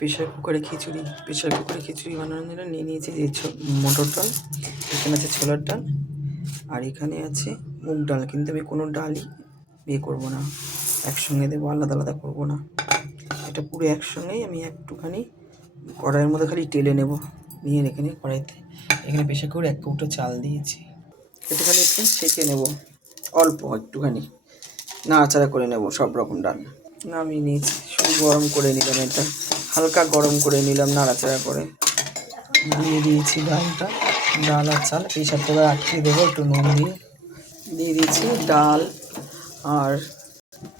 Pressure কুকারে খিচুড়ি pressure কুকারে খিচুড়ি বানানোর জন্য নিয়ে নিয়েছি যে মটর ডাল, এখানে আছে ছোলার ডাল, আর এখানে আছে মুগ ডাল, কিন্তু আমি কোনো ডালই ইয়ে করব না। একসঙ্গে দেবো, আলাদা আলাদা করব না। এটা পুরো একসঙ্গেই আমি একটুখানি কড়াইয়ের মধ্যে খালি টেলে নেব, নিয়ে রেখে নিয়ে কড়াইতে। এখানে প্রেশার কুকারে এক কৌটো চাল দিয়েছি। একটুখানি একটু সেঁকে নেব, অল্প একটুখানি। নাড়াচাড়া করে নেব সব রকম ডাল। নামিয়ে নিয়েছি। শুধু গরম করে নিলাম এটা। হালকা গরম করে নিলাম নাড়াচাড়া করে। দিয়ে দিয়েছি ডালটা, ডাল আর চাল। প্রেশার কুকার আটকিয়ে দেবো একটু নুন দিয়ে। দিয়ে দিয়েছি ডাল আর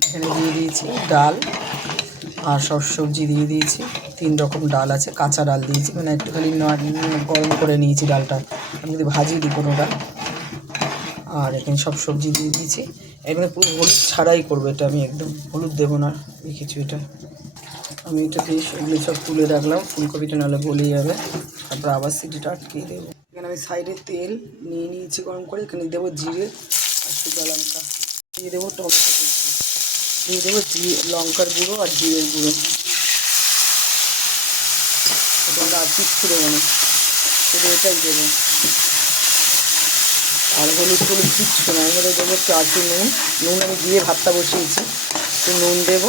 এখানে দিয়ে দিয়েছি ডাল আর সব সবজি দিয়ে দিয়েছি। তিন রকম ডাল আছে, কাঁচা ডাল দিয়েছি। মানে একটুখানি গরম করে নিয়েছি ডালটা। আমি যদি ভাজি দিই কোনো ডাল। আর এখানে সব সবজি দিয়ে দিয়েছি। এখানে পুরো হলুদ ছাড়াই করব, এটা আমি একদম হলুদ দেবো না, এই কিছু এটা। আমি এটা দিয়ে এগুলো সব তুলে রাখলাম, ফুলকপিটা নাহলে গলে যাবে, তারপর আবার সিটিটা আটকিয়ে দেবো। এখানে আমি সাইডে তেল নিয়ে নিয়েছি গরম করে, এখানে দেবো জিরে, আর শুকনো লঙ্কা। দিয়ে দেবো টমেটো দিয়ে দেবো লঙ্কার গুঁড়ো আর জিরের গুঁড়ো। এটা আর কিচ্ছু দেবো না। শুধু এটাই দেবো। আর হলুদ হলুদ কিচ্ছু না এর মধ্যে দেবো আটু নুন। নুন আমি দিয়ে ভাতটা বসিয়েছি। একটু নুন দেবো।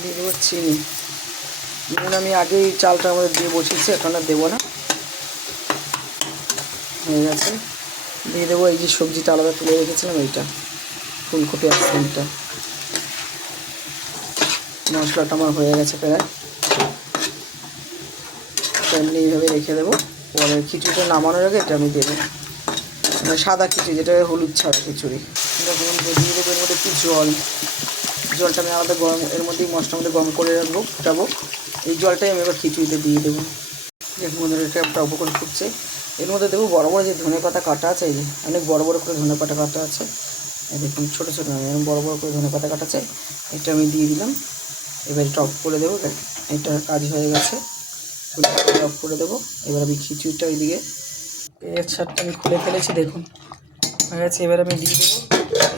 দিয়ে দেবো চিনি। নুন আমি আগেই চালটার মধ্যে দিয়ে বসিয়েছি, এখন আর দেবো না। হয়ে গেছে। দিয়ে দেবো এই যে সবজিটা আলাদা তুলে রেখেছিলাম, এইটা। ফুলকপি আর ফুলটা মশলাটা আমার হয়ে গেছে প্রায়। এমনি এইভাবে রেখে দেবো। পরে খিচুড়িটা নামানোর আগে এটা আমি দেবো। সাদা খিচুড়ি যেটা হলুদ ছাড়া খিচুড়ি। যখন দিয়ে দেবো, এর মধ্যে একটু জল। জলটা আমি আলাদা গরম, এর মধ্যেই মশলার মধ্যে গরম করে রাখব, ফুটাবো। এই জলটাই আমি এবার খিচুড়িতে দিয়ে দেবো। দেখুন বন্ধুরা, এটা একটা উপকরণ ফুটছে। এর মধ্যে দেবো বড় বড় যে ধনে পাতা কাটা আছে, এই অনেক বড় বড় করে ধনে পাতা কাটা আছে। দেখুন, ছোটো ছোটো নয় এরকম বড় বড় করে ধনে পাতা কাটা আছে। এটা আমি দিয়ে দিলাম। এবার অফ করে দেবো। এটা কাজ হয়ে গেছে। অফ করে দেবো। এবার আমি খিচুড়িটা ওইদিকে পেঁয়াজ শাকটা আমি খুলে ফেলেছি, দেখুন। হয়ে গেছে, এবার আমি দিয়ে দেবো।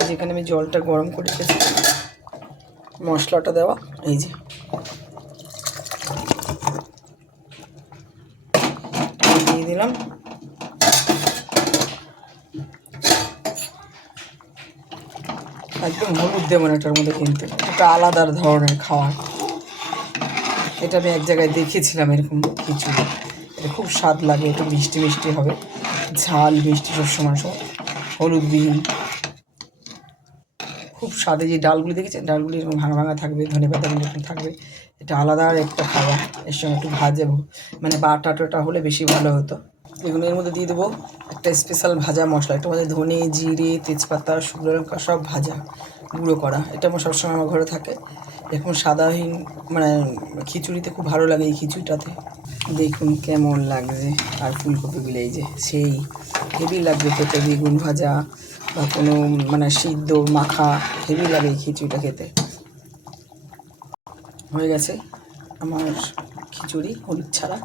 যেখানে আমি জলটা গরম করে রেখেছি মশলাটা দেওয়া, এই যে। দিয়ে দিলাম। একদম হলুদ দেবো না এটার মধ্যে কিন্তু। একটা আলাদা ধরনের খাওয়ার এটা আমি এক জায়গায় দেখেছিলাম এরকম খিচুড়ি এটা খুব স্বাদ লাগে, একটু মিষ্টি মিষ্টি হবে। ঝাল, মিষ্টি সবসময় সব। হলুদবিহীন খুব স্বাদে যে ডালগুলি দেখেছেন? ডালগুলি এরকম ভাঙা ভাঙা থাকবে, ধনে পাতা এরকম থাকবে। এটা আলাদা একটা খাবার। এর সঙ্গে একটু ভাজে মানে বাটা টাটা হলে বেশি ভালো হতো। এগুলো এর মধ্যে দিয়ে দেবো একটা স্পেশাল ভাজা মশলা। এটা মধ্যে ধনে, জিরে, তেজপাতা, শুকনো লঙ্কা সব ভাজা, গুঁড়ো করা। এটা আমার সবসময় আমার ঘরে থাকে। এরকম সাদাহীন মানে খিচুড়িতে খুব ভালো লাগে এই খিচুড়িটাতে। দেখুন কেমন লাগছে। আর ফুলকপিগুলো এই যে, সেই হেভি লাগবে খেতে, বেগুন ভাজা বা কোনো মানে সিদ্ধ মাখা, হেভি লাগে এই খিচুড়িটা খেতে। হয়ে গেছে আমার খিচুড়ি, হলুদ ছাড়া।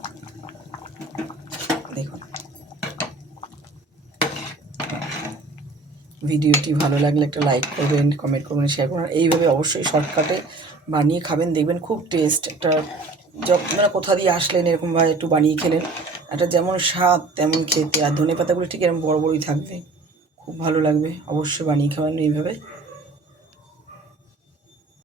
ভিডিওটি ভালো লাগলে একটা লাইক করবেন কমেন্ট করবেন শেয়ার করবেন। এইভাবে অবশ্যই শর্টকাটে বানিয়ে খাবেন। দেখবেন খুব টেস্ট একটা যখন মানে কোথা দিয়ে আসলেন এরকমভাবে একটু বানিয়ে খেলেন, একটা যেমন স্বাদ তেমন খেতে। আর ধনে পাতাগুলো ঠিক এরকম বড় বড়ই থাকবে। খুব ভালো লাগবে। অবশ্যই বানিয়ে খাবেন এইভাবে।